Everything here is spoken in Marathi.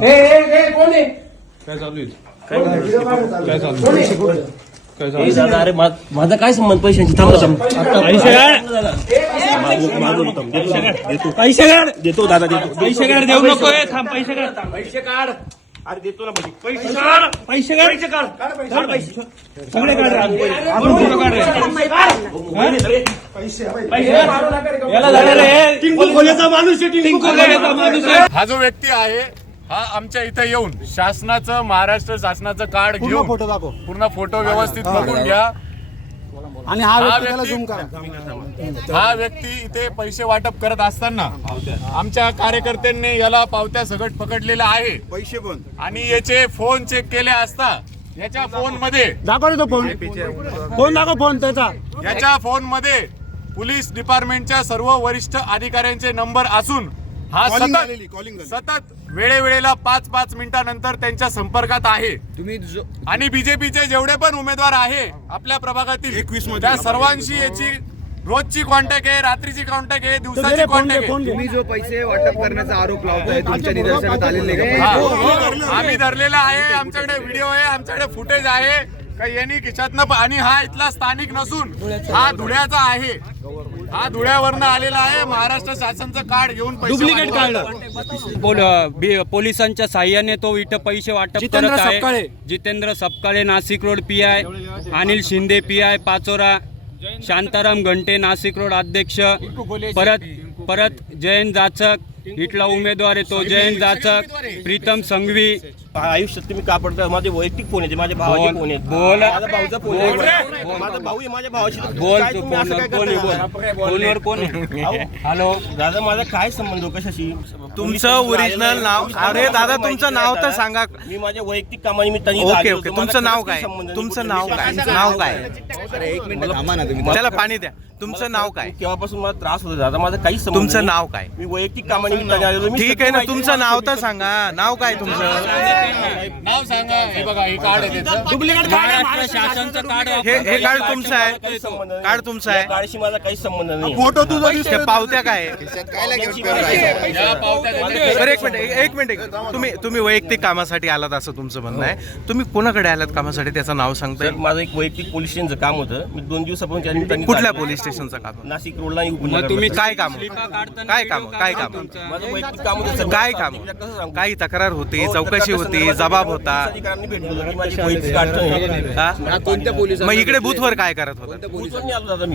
कोण आहे? काय चालू आहे? काय चालू? अरे माझा काय संबंध पैशांची? पैसे काढ देतो दादा देतो. पैसे काढ देऊ नको. थांब पैसे काढ. पैसे काढ. अरे देतो ना पैसे काढ. पैसे काढ. पैसे काढ. पैसे सगळे काढ. याला झालं रे. टिंकू खोलेचा माणूस आहे. टिंकू खोलेचा माणूस आहे. हा जो व्यक्ती आहे हा आमच्या इथे येऊन शासनाचं महाराष्ट्र शासनाचं कार्ड घेऊन फोटो दाखव पूर्ण फोटो व्यवस्थित बघून घ्या. आणि हा व्यक्ती इथे पैसे वाटप करत असताना आमच्या कार्यकर्त्यांनी याला पावत्या सगट पकडलेला आहे. पैसे पण आणि याचे फोन चेक केले असता याच्या फोन मध्ये दाखव तो फोन फोन दाखव फोन त्याचा याच्या फोन मध्ये पोलीस डिपार्टमेंटच्या सर्व वरिष्ठ अधिकाऱ्यांचे नंबर असून हा सतत वेळेवेळेला 5-5 मिनिटांनंतर त्यांच्या संपर्कात आहे. आणि बीजेपीचे जेवढे पण उमेदवार आहे आपल्या प्रभागातील त्या सर्वांशी याची रोजची कॉन्टॅक्ट आहे, रात्रीची कॉन्टॅक्ट आहे, दिवसाची कॉन्टॅक्ट आहे. तुम्ही जो पैसे वाटप करण्याचा आरोप लावताय तुमच्या निदर्शनात आलेले का? आम्ही धरलेला आहे. आमच्याकडे व्हिडिओ आहे, आमच्याकडे फुटेज आहे का यांनी खिशातनं आणि हा इथला स्थानिक नसून हा धुळ्याचा आहे. हा धुळ्यावरनं आलेला आहे. महाराष्ट्र शासनाचं कार्ड घेऊन डुप्लिकेट काढलं. पोलिसांच्या साह्याने तो इथं पैसे वाटप करत आहे. Jitendra Sapkale Nashik road PI, Anil Shinde PI Pachora, Shantaram घंटे नाशिक रोड अध्यक्ष, परत जयंत जाचक इथला उमेदवार आहे तो जयंत जाचक, प्रीतम संघवी. आयुष्यात तुम्ही का पडता? माझे वैयक्तिक फोन येते, माझ्या भावाचे फोन येते, बोल. माझा भाऊचा फोन आहे, माझा भाऊ आहे, माझ्या भावाशी बोल. काय तुम्ही असं काय करताय? फोनवर कोण आहे? हॅलो दादा माझा काय संबंध कशाशी? तुमचं ओरिजिनल नाव? अरे दादा तुमचं नाव तर सांगा. मी माझ्या वैयक्तिक कामानिमित्ताने ओके ओके तुमचं नाव काय? तुमचं नाव काय? नाव काय? त्याला पाणी द्या. तुमचं नाव काय? केव्हापासून मला त्रास होतो दादा, माझा काही संबंध तुमचं नाही. नाव काय? मी वैयक्तिक कामानिमित्ताने आलेलो. मी ठीक आहे ना, तुमचं नाव तर सांगा. नाव काय तुमचं? नाव सांगा. हे बघा हे कार्ड आहे त्याचं. महाराष्ट्र शासनाचं कार्ड हे कार्ड तुमचं आहे? काही संबंध नाही. कार्ड तुमचं आहे? गाडीशी माझा काही संबंध नाही. फोटो तुझा दिसतोय. पावत्या काय? या पावत्या बरं एक मिनिट तुम्ही वैयक्तिक कामासाठी आलात असं तुमचं म्हणणं आहे. तुम्ही कोणाकडे आलात कामासाठी त्याचं नाव सांगताय? सर माझं एक वैयक्तिक पोलीस स्टेशनचं काम होतं. मी 2 दिवसापासून त्या निमित्ताने कुठल्या पोलीस स्टेशनचं काम? नाशिक रोडला मग तुम्ही काय काम? काय काम? माझं वैयक्तिक काम होतं सर. काय काम? काही तक्रार होती, चौकशी होती, जबाब होता. अधिकाऱ्यांनी भेटलो की माझी वैयक्तिक अडचण आहे. हा? मग इकडे बूथवर काय करत होता? बूथवर नाही आलो दादा मी.